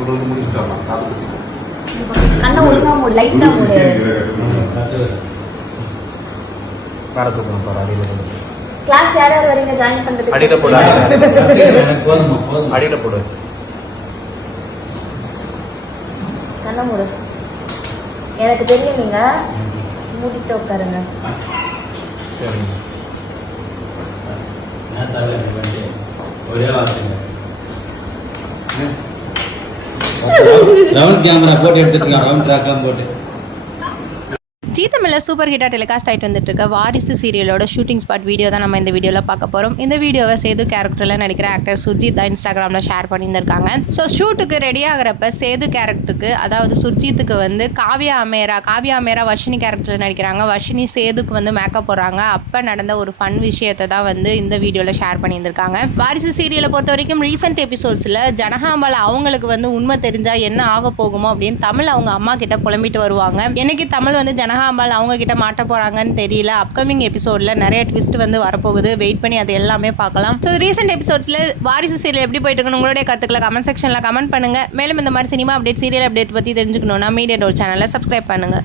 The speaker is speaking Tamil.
ஒரு வந்து முடிச்சுட்டு வரலாம். காது குத்தி கண்ணை ஒழுங்கா மூடு, லைட்டா மூடு. கிளாஸ் யார் யார் வரீங்க ஜாயின் பண்றதுக்கு? அடியில போடு. அடியில போடு. கண்ணை மூடு. எனக்கு தெரியும், நீங்க மூடிட்டு உட்காருங்க. சரிங்க. ஒரே வார்த்தை ரவுண்ட் கேமரா போட்டு எடுத்துக்கலாம். ரவுண்ட் ட்ராக்லாம் போட்டு ஜீ தமிழில் சூப்பர் ஹிட்டாக டெலிகாஸ்ட் ஆகிட்டு வந்துட்டு இருக்க வாரிசு சீரியலோட ஷூட்டிங் ஸ்பாட் வீடியோ தான் நம்ம இந்த வீடியோவில் பார்க்க போகிறோம். இந்த வீடியோவை சேது கேரக்டரில் நடிக்கிற ஆக்டர் சுர்ஜித் தான் இன்ஸ்டாகிராமில் ஷேர் பண்ணியிருந்திருக்காங்க. ஸோ ஷூட்டுக்கு ரெடி ஆகிறப்ப சேது கேரக்டருக்கு, அதாவது சுர்ஜித்துக்கு வந்து காவ்யா அமேரா வர்ஷினி கேரக்டரில் நடிக்கிறாங்க. வர்ஷினி சேதுக்கு வந்து மேக்கப் போடுறாங்க. அப்போ நடந்த ஒரு ஃபன் விஷயத்தை தான் வந்து இந்த வீடியோவில் ஷேர் பண்ணியிருந்திருக்காங்க. வாரிசு சீரியலை பொறுத்த வரைக்கும் ரீசெண்ட் எபிசோட்ஸில் ஜனகாம்பால் அவங்களுக்கு வந்து உண்மை தெரிஞ்சால் என்ன ஆக போகுமோ அப்படின்னு தமிழ் அவங்க அம்மா கிட்ட புலம்பிட்டு வருவாங்க. என்னைக்கு தமிழ் வந்து ஜனகாம்பால் அவங்க கிட்ட மாட்ட போறாங்கன்னு தெரியல. அப்கமிங் எபிசோட்ல நிறைய ட்விஸ்ட் வந்து வரப்போகுது. வெயிட் பண்ணி அது எல்லாமே பார்க்கலாம். ஸோ ரீசெண்ட் எபிசோட்ஸ்ல வாரிசு சீரியல் எப்படி போயிட்டு இருக்குன்னு உங்களுடைய கருத்துக்களை கமெண்ட் செக்ஷன்ல கமெண்ட் பண்ணுங்க. மேலும் இந்த மாதிரி சினிமா அப்டேட், சீரியல் அப்டேட் பத்தி தெரிஞ்சுக்கணும்னா மீடியா டோர் சேனலை சப்ஸ்கிரைப் பண்ணுங்க.